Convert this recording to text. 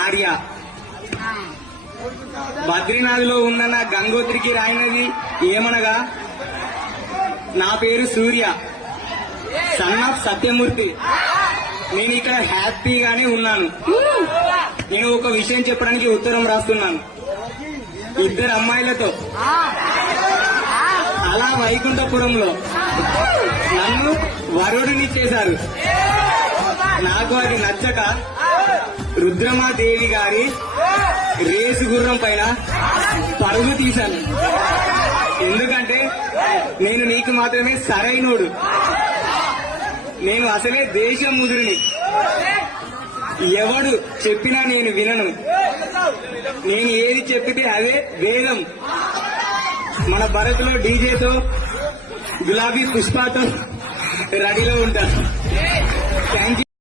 ఆర్య. బద్రీనాథ్లో ఉన్న నా గంగోత్రికి రాయినది ఏమనగా, నా పేరు సూర్య, సన్ ఆఫ్ సత్యమూర్తి. నేను ఇక్కడ హ్యాపీగానే ఉన్నాను. నేను ఒక విషయం చెప్పడానికి ఉత్తరం రాస్తున్నాను. ఇద్దరు అమ్మాయిలతో అలా వైకుంఠపురంలో నన్ను వరుడిని చేశారు. నాకు అది నచ్చక రుద్రమాదేవి గారి రేసు గుర్రం పైన పరుగు తీశాను. ఎందుకంటే నేను నీకు మాత్రమే సరైనోడు. నేను అసలే దేశం ముదురిని. ఎవడు చెప్పినా నేను వినను. నేను ఏది చెప్పితే అదే వేదం. మన భరత్ లో డీజేతో గులాబీ పుష్పతో రెడీలో ఉంటాను. Thank you.